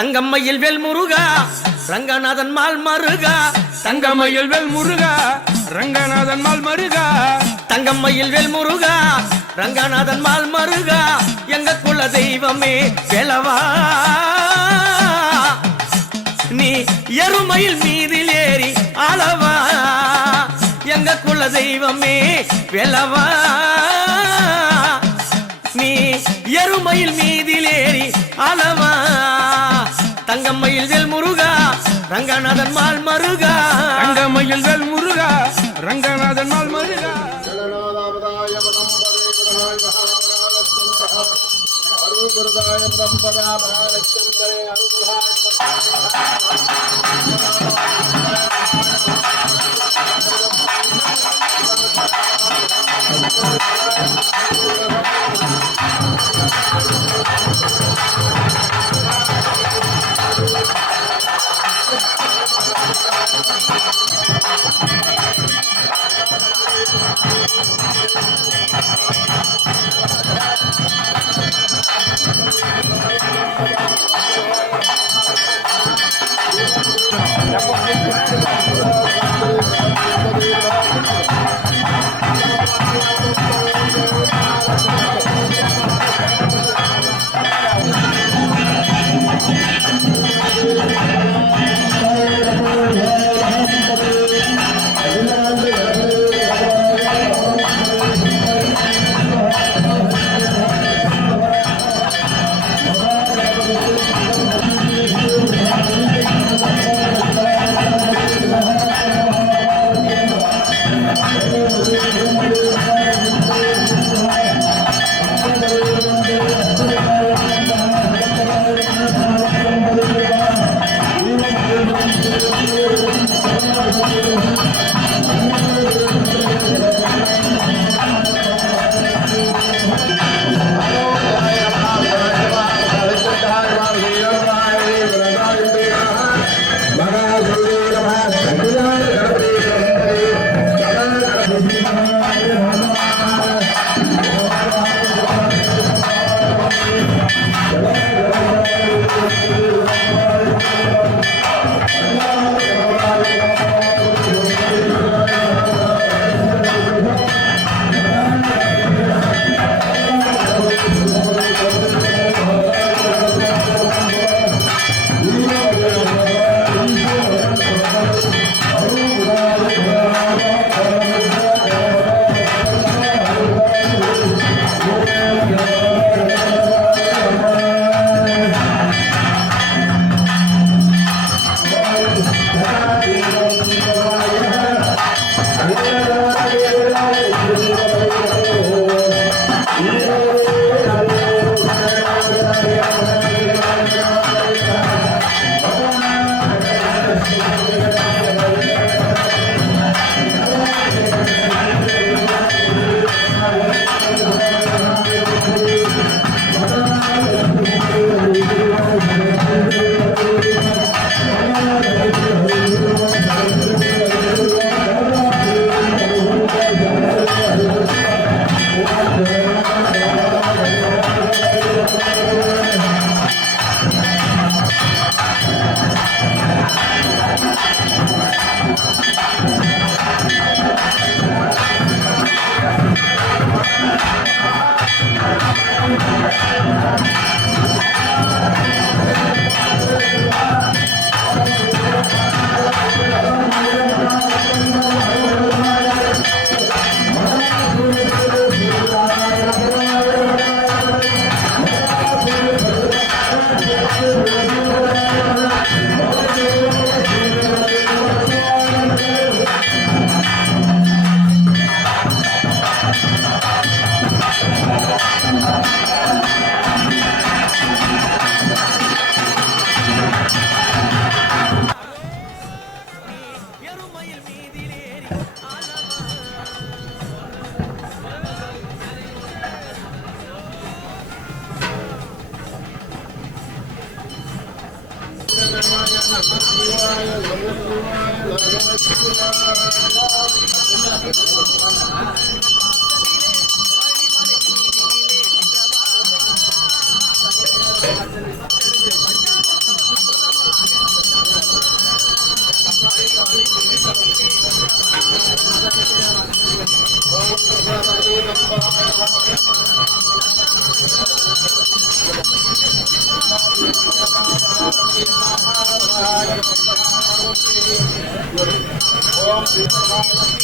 தங்கம்மையில் வேல் முருகா Ranganathan mall மருகா. தங்கம்மையில் வேல் முருகா Ranganathan mall மருகா. தங்கம்மையில் வேல் முருகா Ranganathan mall மருகா. எங்க குல தெய்வமே வேலவா, நீ எருமையில் மீதில் ஏறி ஆளவா. எங்க குல தெய்வமே வேலவா, நீ எருமையில் மீதில் ஏறி ஆளவா. தங்கம்மையில் வேல் முருகா ரங்கநாதன் மால் மருகா. தங்கம்மையில் வேல் முருகா ரங்கநாதன் மால் மருகா. Thank you.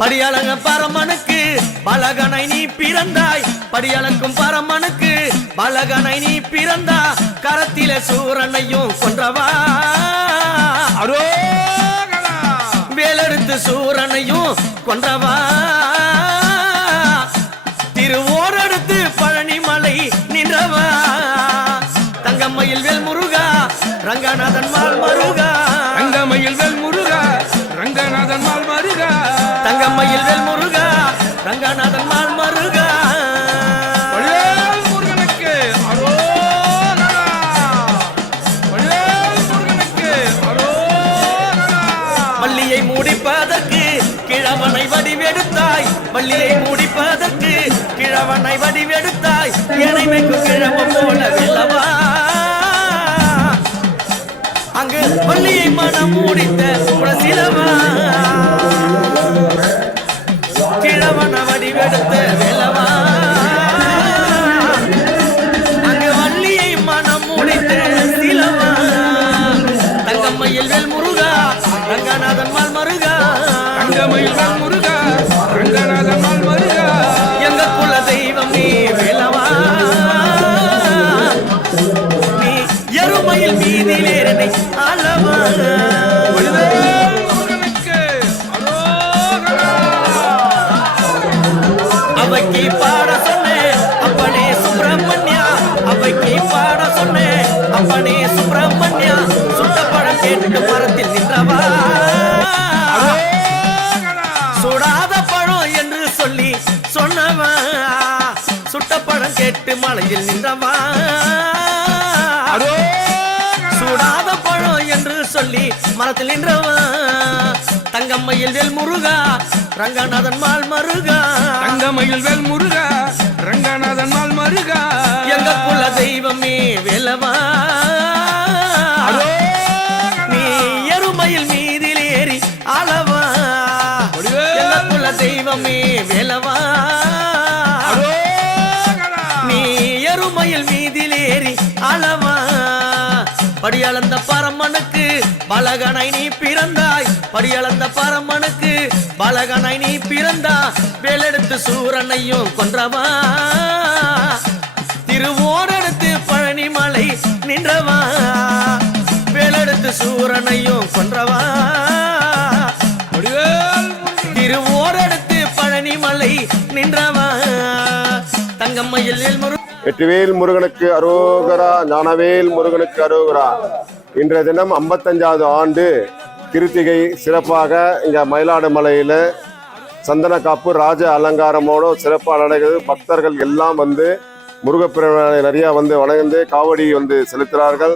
படியளங்க பரமனுக்கு பலகனை நீ பிறந்தாய், படியளக்கும் பரமனுக்கு பலகனை நீ பிறந்தா, கரத்தில சூரனையும் கொன்றவா வேலெடுத்து சூரனையும் கொன்றவா, திருவோரெடுத்து பழனிமலை நின்றவா, தங்கமயில் வேல் முருகா ரங்கநாதன் மால் மருகா, தங்கமயில் வேல் முருகா ரங்கநாதன் மால் மருகா, தங்கமயில் வேல் முருகா ரங்கநாதன் மால் மருகா. முருகனுக்கு அரோகரா, முருகனுக்கு அரோகரா. பள்ளியை முடிப்பதற்கு கிழவனை வடிவெடுத்தாய், பள்ளியை முடிப்பதற்கு கிழவனை வடிவெடுத்தாய், இணைமைக்கு கிழவன் போல வெல்லவா, அங்கு பள்ளியை மனம் முடித்த குலசிலவா, கிழவன வடிவெடுத்த வெல்லவா, அங்கு வள்ளியை மனம் முடித்த சிலவா, தங்கமயில் வேல் முருகா ரங்கநாதன் மால் மருகா, தங்கமயில் வேல் முருகா ரங்கநாதன் மால் மருகா, எங்க குல தெய்வம் நீ வேலவா, நீ எருமையில் மீதிலேறனை அளவா, முருகனுக்கு அரோகரா. அவைக்கு பாட சொன்னேன் அப்பனே சுப்பிரமணியா, அவைக்கு பாட சொன்னேன் அப்பனே சுப்பிரமணியா, சுட்ட பழம் கேட்டு மரத்தில் நின்றவா, சுடாத பழம் என்று சொல்லி சொன்னவா, சுட்ட பழம் கேட்டு மலையில் நின்றவா, சுடாத பழம் என்று சொல்லி மரத்தில் நின்றவா, தங்கமயில் வேல் முருகா ரங்கநாதன் மால் மருகா, தங்கமயில் வேல் முருகா ரங்கநாதன் மால் மருகா, எங்க குல தெய்வமே வேலவா, நீ எருமையில் மீதில் ஏறி அளவா, எங்க குல தெய்வமே வேலவா, நீ எருமையில் மீதில் ஏறி அளவா, படியளந்த பரமனுக்கு பலகனை நீ பிறந்தாய், படியளந்த பரமனுக்கு பாலகனாய் நீ பிறந்தா வேலெடுத்து சூரனையும் கொன்றவா திருவோரெடுத்து பழனிமலை நின்றவா வேலெடுத்து சூரனையும் கொன்றவா திருவோரெடுத்து பழனிமலை நின்றவா தங்கம்மையில் வெற்றிவேல் முருகனுக்கு அரோகரா, ஞானவேல் முருகனுக்கு அரோகரா. இன்றைய தினம் 55வது ஆண்டு கிருத்திகை சிறப்பாக இங்கே மயிலாடுமலையில் சந்தன காப்பு ராஜ அலங்காரமோடு சிறப்பாக நடக்குது. பக்தர்கள் எல்லாம் வந்து முருகப்பெருமானை நிறையா வந்து வணங்கி காவடி வந்து செலுத்துகிறார்கள்.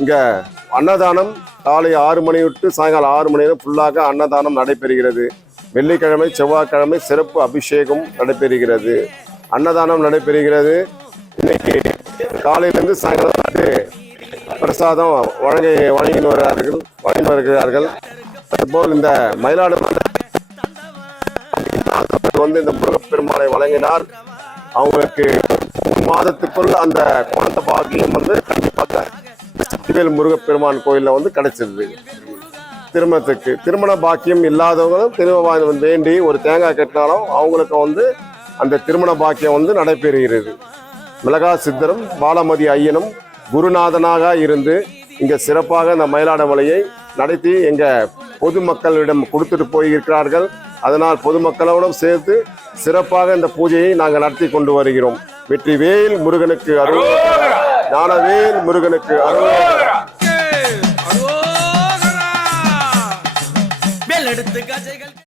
இங்கே அன்னதானம் காலை 6 மணி விட்டு சாயங்காலம் 6 மணி வரை ஃபுல்லாக அன்னதானம் நடைபெறுகிறது. வெள்ளிக்கிழமை செவ்வாய்க்கிழமை சிறப்பு அபிஷேகம் நடைபெறுகிறது, அன்னதானம் நடைபெறுகிறது. இன்னைக்கு காலையிலிருந்து சாயங்காலம் பிரசாதம் வழங்கி வருகிறார்கள். அதுபோல் இந்த மயிலாடுமலை வந்து இந்த முருகப்பெருமானை வழங்கினார். அவங்களுக்கு 3 மாதத்துக்குள்ள அந்த குழந்தை பாக்கியம் வந்து கண்டிப்பாக வெற்றிவேல் முருகப்பெருமான் கோயிலில் வந்து கிடைச்சிருது. திருமண பாக்கியம் இல்லாதவங்களும் திரும்ப வேண்டி ஒரு தேங்காய் கட்டினாலும் அவங்களுக்கு வந்து அந்த திருமண பாக்கியம் வந்து நடைபெறுகிறது. மிளகா சித்தரும் பாலமதி ஐயனும் குருநாதனாக இருந்து இங்கே சிறப்பாக இந்த மயிலாடுமலையை நடத்தி எங்கள் பொதுமக்களிடம் கொடுத்துட்டு போயிருக்கிறார்கள். அதனால் பொதுமக்களோடும் சேர்த்து சிறப்பாக இந்த பூஜையை நாங்கள் நடத்தி கொண்டு வருகிறோம். வெற்றிவேல் முருகனுக்கு அரோகரா, ஞானவேல் முருகனுக்கு அரோகரா. வேல் எடுத்து